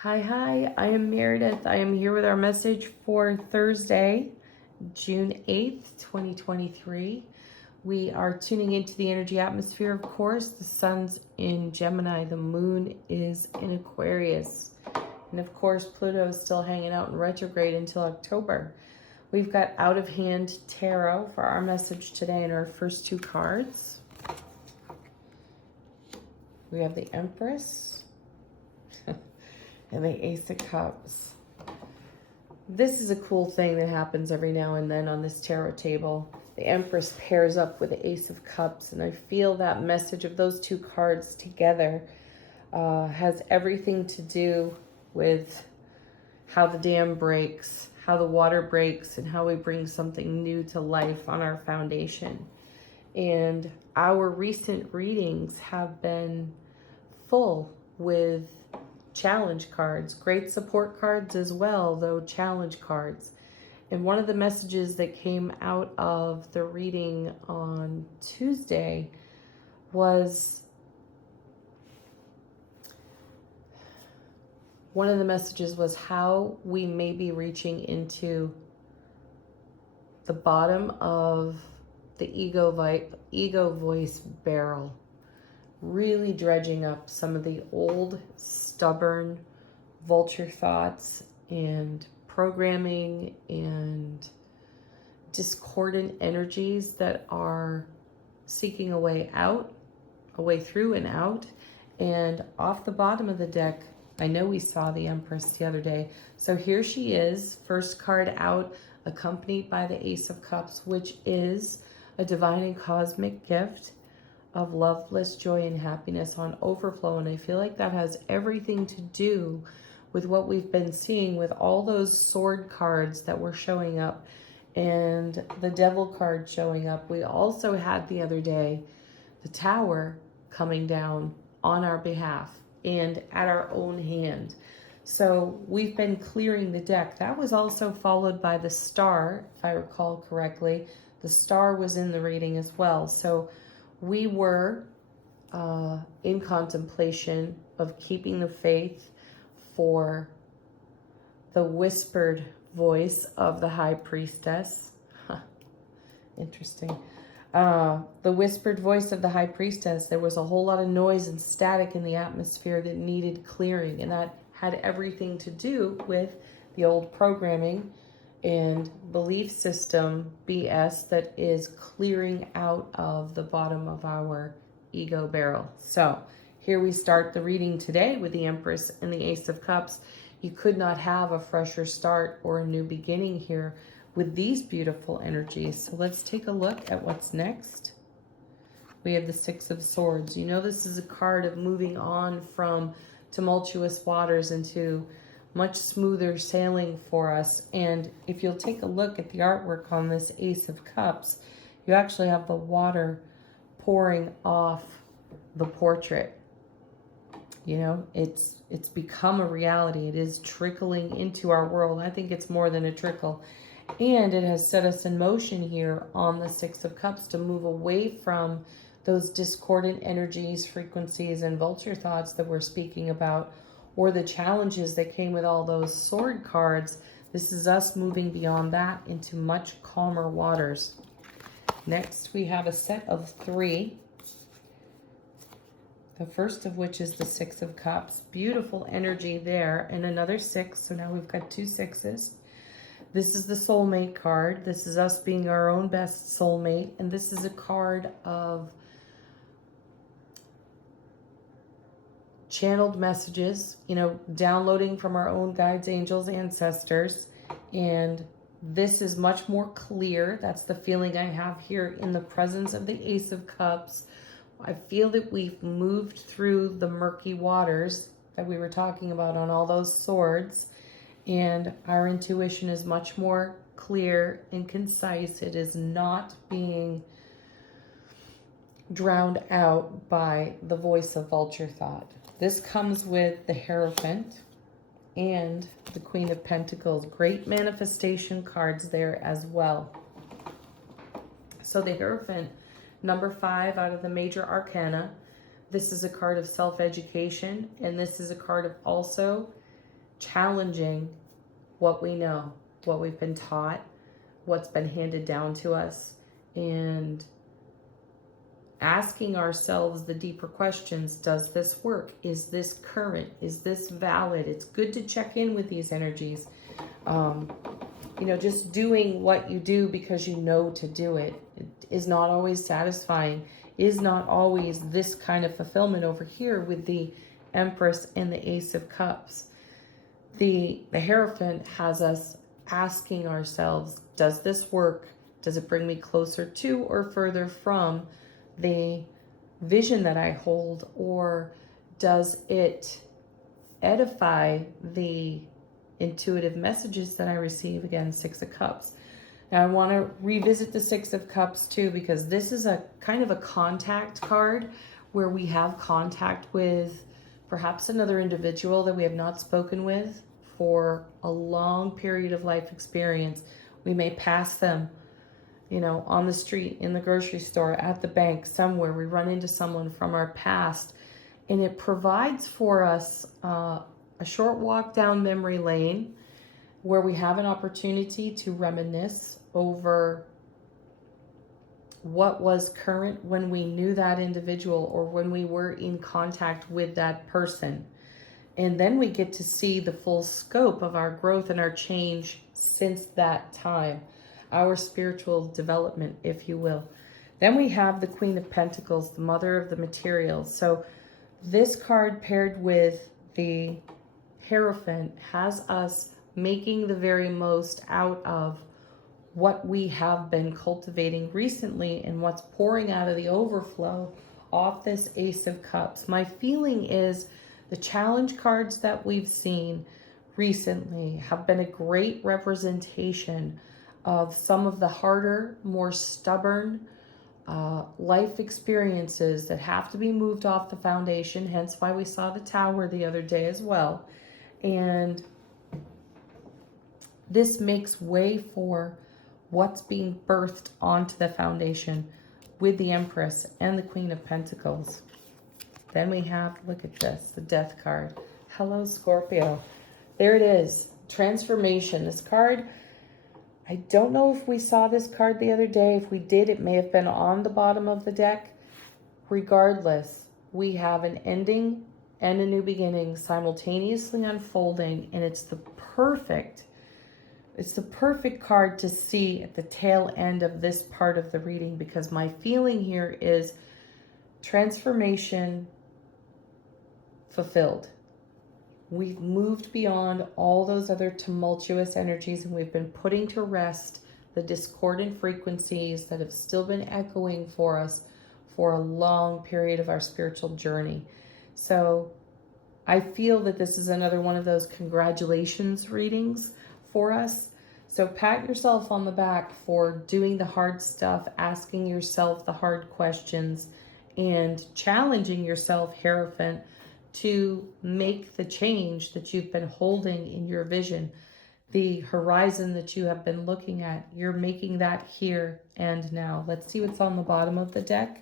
Hi, I am Meredith. I am here with our message for Thursday, June 8th, 2023. We are tuning into the energy atmosphere, of course. The sun's in Gemini, the moon is in Aquarius, and of course, Pluto is still hanging out in retrograde until October. We've got Out of Hand Tarot for our message today in our first two cards. We have the Empress and the Ace of Cups. This is a cool thing that happens every now and then on this tarot table. The Empress pairs up with the Ace of Cups, and I feel that message of those two cards together has everything to do with how the dam breaks, how the water breaks, and how we bring something new to life on our foundation. And our recent readings have been full with challenge cards, great support cards as well, though challenge cards. And one of the messages that came out of the reading on Tuesday was how we may be reaching into the bottom of the ego voice barrel, really dredging up some of the old, stubborn vulture thoughts and programming and discordant energies that are seeking a way out, a way through and out. And off the bottom of the deck, I know we saw the Empress the other day. So here she is, first card out, accompanied by the Ace of Cups, which is a divine and cosmic gift of love, bliss, joy, and happiness on overflow. And I feel like that has everything to do with what we've been seeing with all those sword cards that were showing up and the devil card showing up. We also had the other day the Tower coming down on our behalf and at our own hand. So we've been clearing the deck. That was also followed by the Star, if I recall correctly. The Star was in the reading as well. So we were in contemplation of keeping the faith for the whispered voice of the High Priestess. Interesting. The whispered voice of the High Priestess. There was a whole lot of noise and static in the atmosphere that needed clearing, and that had everything to do with the old programming and belief system BS that is clearing out of the bottom of our ego barrel. So here we start the reading today with the Empress and the Ace of Cups. You could not have a fresher start or a new beginning here with these beautiful energies. So let's take a look at what's next. We have the Six of Swords. You know, this is a card of moving on from tumultuous waters into much smoother sailing for us. And if you'll take a look at the artwork on this Ace of Cups, you actually have the water pouring off the portrait. You know, it's become a reality. It is trickling into our world. I think it's more than a trickle. And it has set us in motion here on the Six of Cups to move away from those discordant energies, frequencies, and vulture thoughts that we're speaking about, or the challenges that came with all those sword cards. This is us moving beyond that into much calmer waters. Next, we have a set of three. The first of which is the Six of Cups. Beautiful energy there. And another six. So now we've got two sixes. This is the soulmate card. This is us being our own best soulmate. And this is a card of channeled messages, you know, downloading from our own guides, angels, ancestors. And this is much more clear. That's the feeling I have here in the presence of the Ace of Cups. I feel that we've moved through the murky waters that we were talking about on all those swords, and our intuition is much more clear and concise. It is not being drowned out by the voice of vulture thought. This comes with the Hierophant and the Queen of Pentacles. Great manifestation cards there as well. So the Hierophant, number 5 out of the major arcana. This is a card of self-education, and this is a card of also challenging what we know, what we've been taught, what's been handed down to us, and asking ourselves the deeper questions. Does this work? Is this current? Is this valid? It's good to check in with these energies. Just doing what you do because you know to do it is not always satisfying, is not always this kind of fulfillment over here with the Empress and the Ace of Cups. The Hierophant has us asking ourselves, does this work? Does it bring me closer to or further from the vision that I hold? Or does it edify the intuitive messages that I receive? Again, Six of Cups. Now I want to revisit the Six of Cups too, because this is a kind of a contact card where we have contact with perhaps another individual that we have not spoken with for a long period of life experience. We may pass them, on the street, in the grocery store, at the bank, somewhere. We run into someone from our past, and it provides for us a short walk down memory lane where we have an opportunity to reminisce over what was current when we knew that individual or when we were in contact with that person. And then we get to see the full scope of our growth and our change since that time, our spiritual development, if you will. Then we have the Queen of Pentacles, the mother of the materials. So this card paired with the Hierophant has us making the very most out of what we have been cultivating recently and what's pouring out of the overflow off this Ace of Cups. My feeling is the challenge cards that we've seen recently have been a great representation of some of the harder, more stubborn life experiences that have to be moved off the foundation, hence why we saw the Tower the other day as well. And this makes way for what's being birthed onto the foundation with the Empress and the Queen of Pentacles. Then we have, look at this, the Death card. Hello, Scorpio. There it is, transformation. This card, I don't know if we saw this card the other day. If we did, it may have been on the bottom of the deck. Regardless, we have an ending and a new beginning simultaneously unfolding, and it's the perfect card to see at the tail end of this part of the reading, because my feeling here is transformation fulfilled. We've moved beyond all those other tumultuous energies, and we've been putting to rest the discordant frequencies that have still been echoing for us for a long period of our spiritual journey. So I feel that this is another one of those congratulations readings for us. So pat yourself on the back for doing the hard stuff, asking yourself the hard questions, and challenging yourself, Hierophant, to make the change that you've been holding in your vision. The horizon that you have been looking at, you're making that here and now. Let's see what's on the bottom of the deck.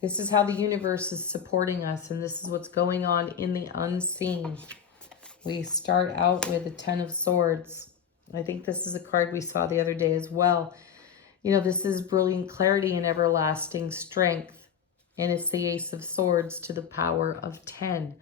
This is how the universe is supporting us, and this is what's going on in the unseen. We start out with the Ten of Swords. I think this is a card we saw the other day as well. This is brilliant clarity and everlasting strength. And it's the Ace of Swords to the power of 10.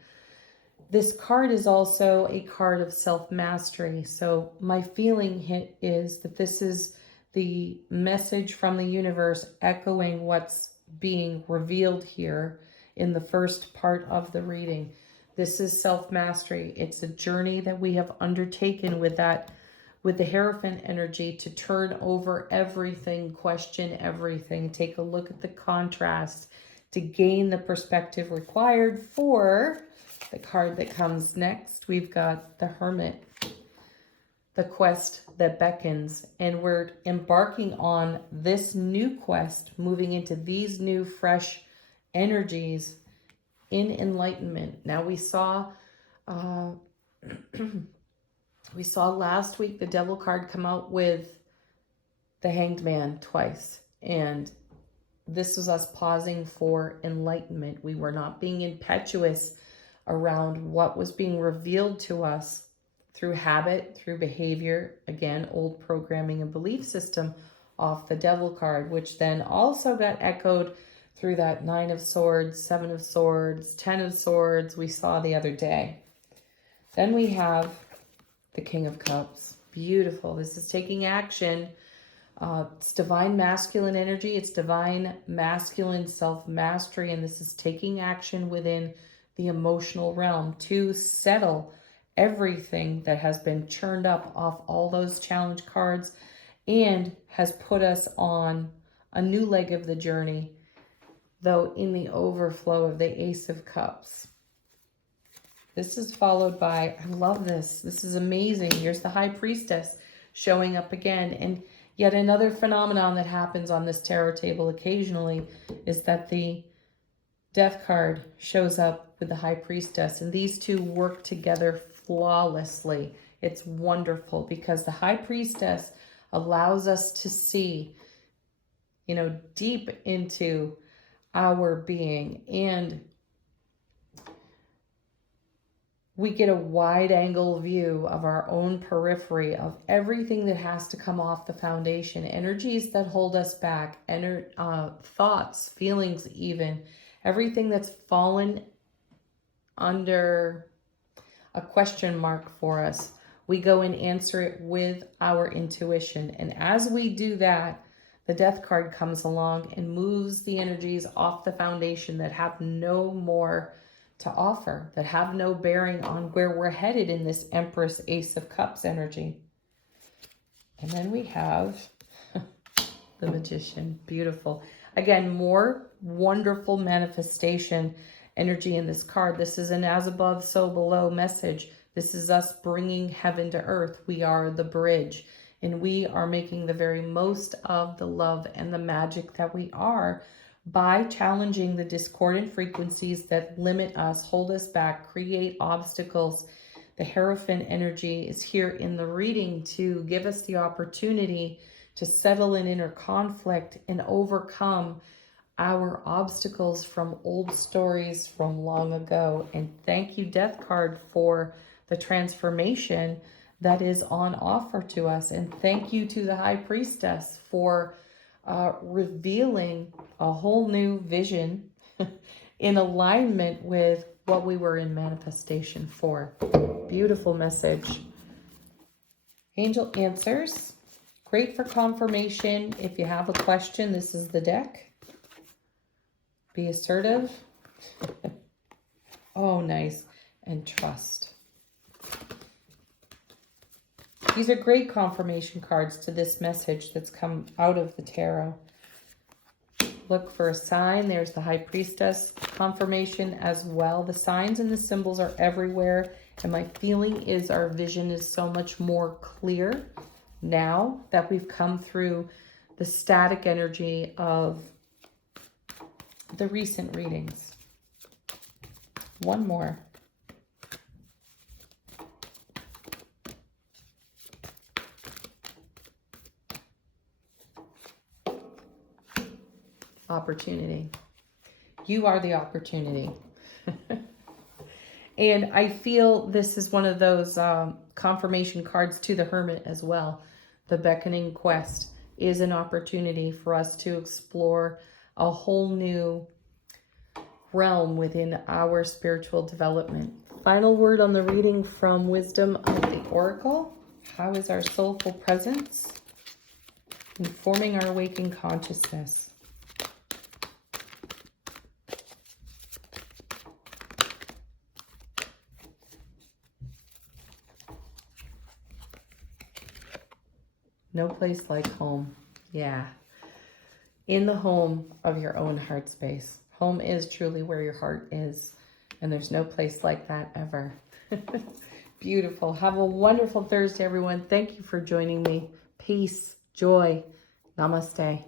This card is also a card of self-mastery. So my feeling is that this is the message from the universe echoing what's being revealed here in the first part of the reading. This is self-mastery. It's a journey that we have undertaken with the Hierophant energy to turn over everything, question everything, take a look at the contrast, to gain the perspective required for the card that comes next. We've got the Hermit, the quest that beckons, and we're embarking on this new quest, moving into these new fresh energies in enlightenment. Now we saw last week the Devil card come out with the Hanged Man twice, and this was us pausing for enlightenment. We were not being impetuous around what was being revealed to us through habit, through behavior, again, old programming and belief system off the Devil card, which then also got echoed through that 9 of Swords, 7 of Swords, 10 of Swords we saw the other day. Then we have the King of Cups. Beautiful. This is taking action. It's divine masculine energy. It's divine masculine self-mastery. And this is taking action within the emotional realm to settle everything that has been churned up off all those challenge cards and has put us on a new leg of the journey, though in the overflow of the Ace of Cups. This is followed by, I love this. This is amazing. Here's the High Priestess showing up again. And yet another phenomenon that happens on this tarot table occasionally is that the Death card shows up with the High Priestess. And these two work together flawlessly. It's wonderful because the High Priestess allows us to see, you know, deep into our being, and we get a wide angle view of our own periphery of everything that has to come off the foundation, energies that hold us back, thoughts, feelings, even everything that's fallen under a question mark for us. We go and answer it with our intuition. And as we do that, the Death card comes along and moves the energies off the foundation that have no more to offer, that have no bearing on where we're headed in this Empress Ace of Cups energy. And then we have the Magician. Beautiful. Again, more wonderful manifestation energy in this card. This is an as above, so below message. This is us bringing heaven to earth. We are the bridge, and we are making the very most of the love and the magic that we are by challenging the discordant frequencies that limit us, hold us back, create obstacles. The Hierophant energy is here in the reading to give us the opportunity to settle in inner conflict and overcome our obstacles from old stories from long ago. And thank you, Death card, for the transformation that is on offer to us. And thank you to the High Priestess for revealing a whole new vision in alignment with what we were in manifestation for. Beautiful message. Angel answers. Great for confirmation. If you have a question, this is the deck. Be assertive. Oh, nice. And trust. These are great confirmation cards to this message that's come out of the tarot. Look for a sign. There's the High Priestess confirmation as well. The signs and the symbols are everywhere. And my feeling is our vision is so much more clear now that we've come through the static energy of the recent readings. One more. Opportunity. You are the opportunity. And I feel this is one of those confirmation cards to the Hermit as well. The Beckoning Quest is an opportunity for us to explore a whole new realm within our spiritual development. Final word on the reading from Wisdom of the Oracle. How is our soulful presence informing our waking consciousness? No place like home. Yeah. In the home of your own heart space. Home is truly where your heart is. And there's no place like that ever. Beautiful. Have a wonderful Thursday, everyone. Thank you for joining me. Peace, joy. Namaste.